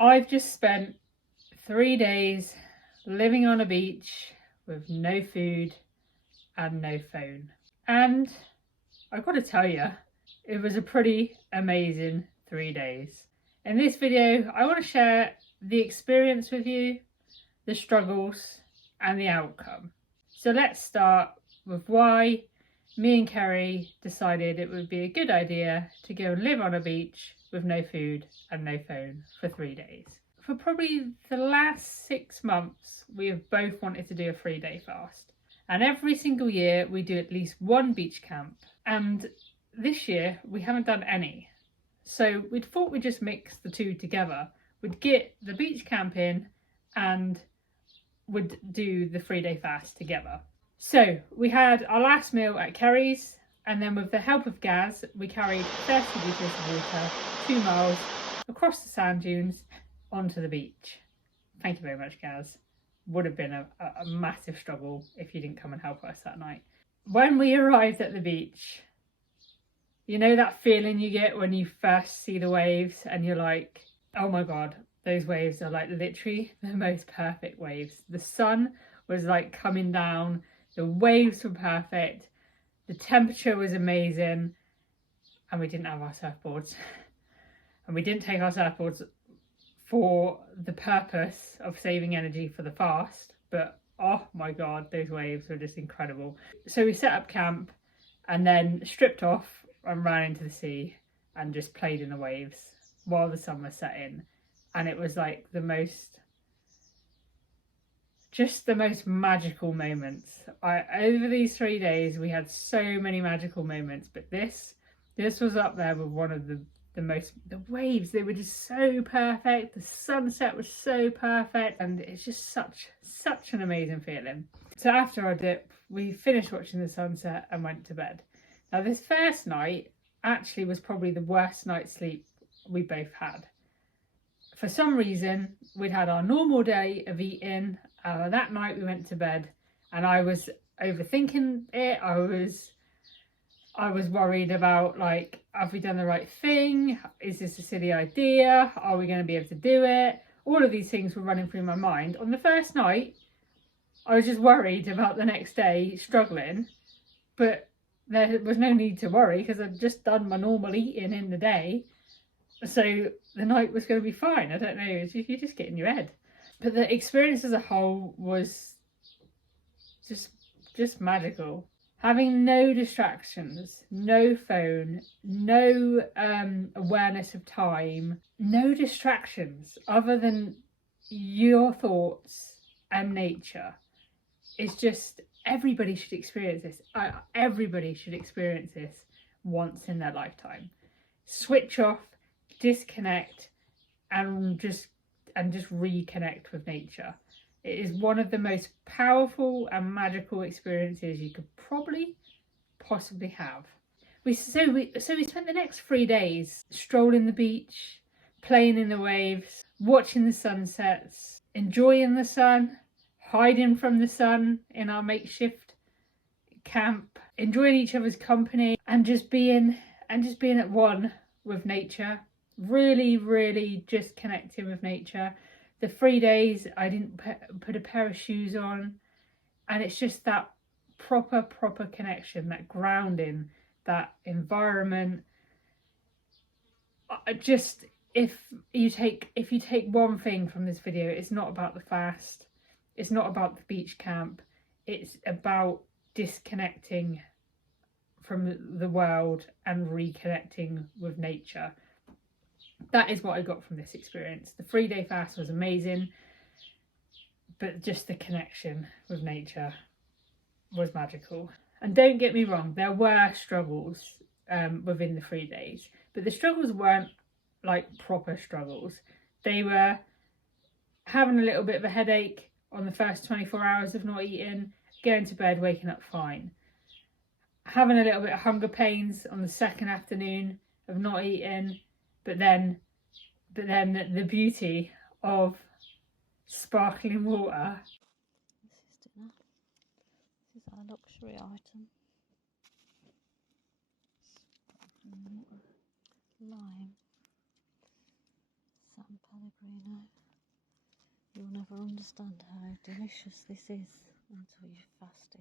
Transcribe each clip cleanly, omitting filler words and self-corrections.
I've just spent 3 days living on a beach with no food and no phone. And I've got to tell you, it was a pretty amazing 3 days. In this video, I want to share the experience with you, the struggles, and the outcome. So let's start with why me and Kerry decided it would be a good idea to go and live on a beach with no food and no phone for 3 days. For probably the last 6 months, we have both wanted to do a 3-day fast. And every single year we do at least one beach camp. And this year we haven't done any. So we thought we'd just mix the two together. We'd get the beach camp in and would do the 3-day fast together. So we had our last meal at Kerry's, and then with the help of Gaz, we carried 30 litres of water 2 miles across the sand dunes onto the beach. Thank you very much, Gaz. Would have been a massive struggle if you didn't come and help us that night. When we arrived at the beach, you know that feeling you get when you first see the waves and you're like, oh my God, those waves are like literally the most perfect waves. The sun was like coming down, the waves were perfect, the temperature was amazing, and we didn't have our surfboards. And we didn't take our surfboards for the purpose of saving energy for the fast, but oh my God, those waves were just incredible. So we set up camp and then stripped off and ran into the sea and just played in the waves while the sun was setting. And it was like the most magical moments. Over these 3 days we had so many magical moments, but this was up there with one of the waves. They were just so perfect, the sunset was so perfect, and it's just such an amazing feeling. So after our dip we finished watching the sunset and went to bed. Now this first night actually was probably the worst night's sleep we both had. For some reason we'd had our normal day of eating, that night we went to bed and I was overthinking it. I was worried about, like, have we done the right thing? Is this a silly idea? Are we going to be able to do it? All of these things were running through my mind. On the first night, I was just worried about the next day, struggling. But there was no need to worry because I'd just done my normal eating in the day. So the night was going to be fine. I don't know, you just get in your head. But the experience as a whole was just magical. Having no distractions, no phone, no awareness of time, no distractions other than your thoughts and nature. It's just, everybody should experience this. Everybody should experience this once in their lifetime. Switch off, disconnect, and just reconnect with nature. It is one of the most powerful and magical experiences you could possibly have. We spent the next 3 days strolling the beach, playing in the waves, watching the sunsets, enjoying the sun, hiding from the sun in our makeshift camp, enjoying each other's company, and just being at one with nature. Really just connecting with nature. The 3 days I didn't put a pair of shoes on, and it's just that proper connection, that grounding, that environment. Just if you take one thing from this video, it's not about the fast, it's not about the beach camp, it's about disconnecting from the world and reconnecting with nature. That is what I got from this experience. The 3-day fast was amazing, but just the connection with nature was magical. And don't get me wrong, there were struggles within the 3 days, but the struggles weren't like proper struggles. They were having a little bit of a headache on the first 24 hours of not eating, going to bed, waking up fine. Having a little bit of hunger pains on the second afternoon of not eating, but then the beauty of sparkling water. This is dinner. This is our luxury item. Lime, sampan Pellegrino. You'll never understand how delicious this is until you've fasted.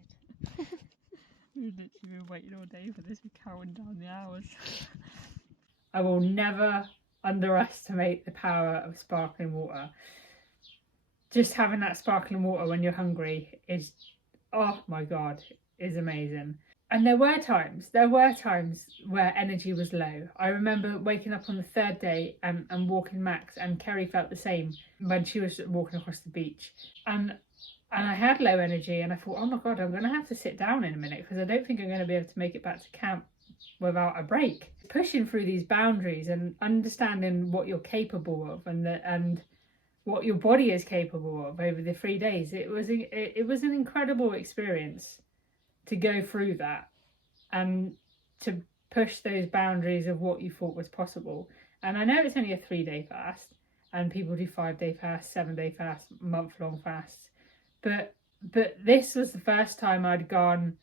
We've literally been waiting all day for this. We're counting down the hours. I will never underestimate the power of sparkling water. Just having that sparkling water when you're hungry is, oh my God, is amazing. And there were times where energy was low. I remember waking up on the third day and walking Max, and Kerry felt the same when she was walking across the beach. And I had low energy, and I thought, oh my God, I'm going to have to sit down in a minute because I don't think I'm going to be able to make it back to camp without a break. Pushing through these boundaries and understanding what you're capable of and what your body is capable of over the 3 days. It was an incredible experience to go through that and to push those boundaries of what you thought was possible. And I know it's only a 3-day fast, and people do 5-day fasts, 7-day fasts, month-long fasts, but this was the first time I'd gone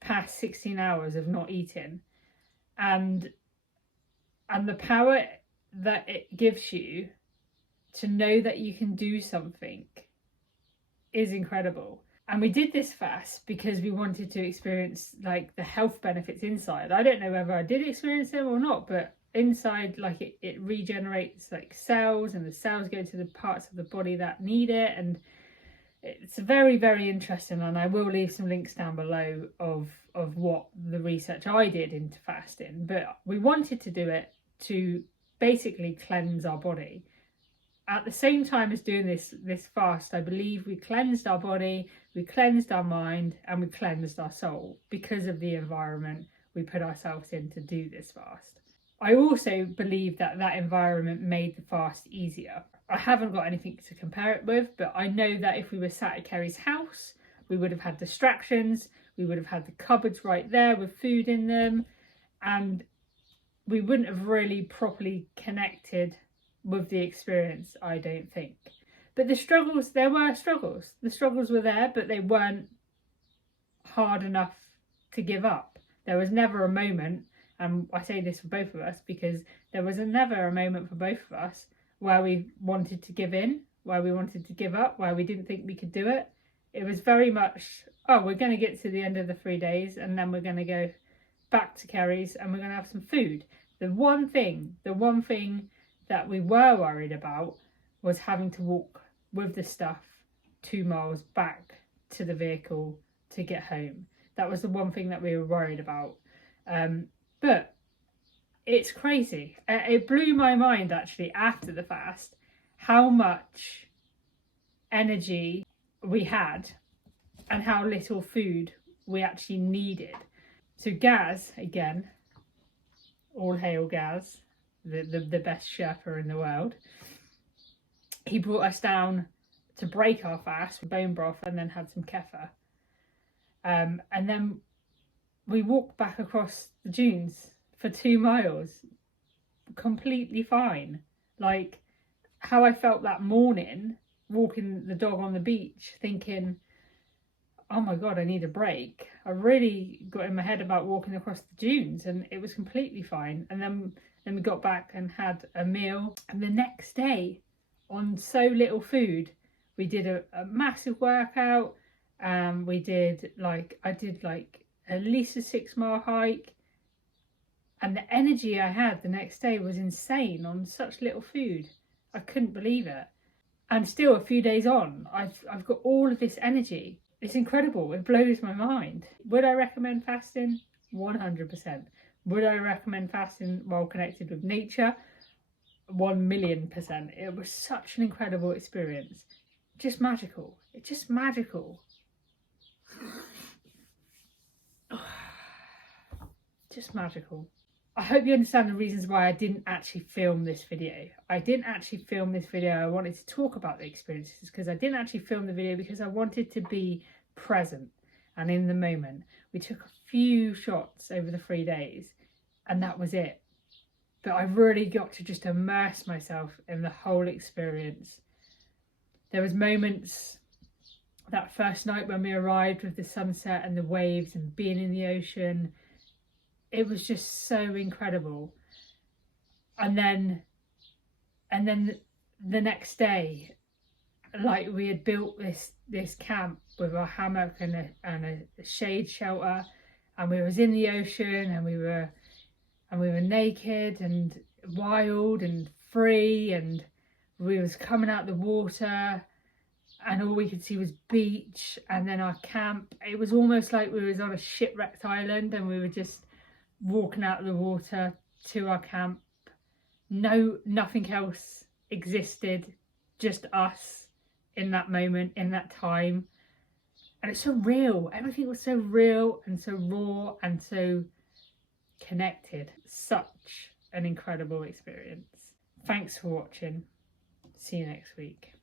past 16 hours of not eating, and the power that it gives you to know that you can do something is incredible. And we did this fast because we wanted to experience like the health benefits inside. I don't know whether I did experience them or not, but inside, like it regenerates like cells, and the cells go to the parts of the body that need it. And it's very, very interesting. And I will leave some links down below of what the research I did into fasting. But we wanted to do it to basically cleanse our body. At the same time as doing this fast, I believe we cleansed our body, we cleansed our mind, and we cleansed our soul because of the environment we put ourselves in to do this fast. I also believe that environment made the fast easier. I haven't got anything to compare it with, but I know that if we were sat at Kerry's house, we would have had distractions, we would have had the cupboards right there with food in them, and we wouldn't have really properly connected with the experience, I don't think. But the struggles, there were struggles. The struggles were there, but they weren't hard enough to give up. There was never a moment, and I say this for both of us because there was never a moment for both of us where we wanted to give in, where we wanted to give up, where we didn't think we could do it. It was very much, oh, we're going to get to the end of the 3 days and then we're going to go back to Kerry's and we're going to have some food. The one thing that we were worried about was having to walk with the stuff 2 miles back to the vehicle to get home. That was the one thing that we were worried about. But it's crazy. It blew my mind actually after the fast how much energy we had and how little food we actually needed. So Gaz, again, all hail Gaz, the best Sherpa in the world. He brought us down to break our fast with bone broth and then had some kefir. And then we walked back across the dunes for 2 miles, completely fine. Like how I felt that morning, walking the dog on the beach, thinking, oh my God, I need a break. I really got in my head about walking across the dunes, and it was completely fine. And then we got back and had a meal. And the next day, on so little food, we did a massive workout. I did at least a 6-mile hike. And the energy I had the next day was insane on such little food. I couldn't believe it. And still a few days on, I've got all of this energy. It's incredible. It blows my mind. Would I recommend fasting? 100%. Would I recommend fasting while connected with nature? 1,000,000%. It was such an incredible experience. Just magical. It's just magical. Just magical. I hope you understand the reasons why I didn't actually film this video. I wanted to talk about the experiences because I didn't actually film the video because I wanted to be present and in the moment. We took a few shots over the 3 days and that was it. But I really got to just immerse myself in the whole experience. There was moments that first night when we arrived with the sunset and the waves and being in the ocean. It was just so incredible. And then the next day, like we had built this camp with a hammock and a shade shelter, and we was in the ocean, and we were naked and wild and free, and we was coming out the water, and all we could see was beach and then our camp. It was almost like we was on a shipwrecked island, and we were just walking out of the water to our camp. Nothing else existed, just us in that moment, in that time. And it's so real. Everything was so real and so raw and so connected. Such an incredible experience. Thanks for watching. See you next week.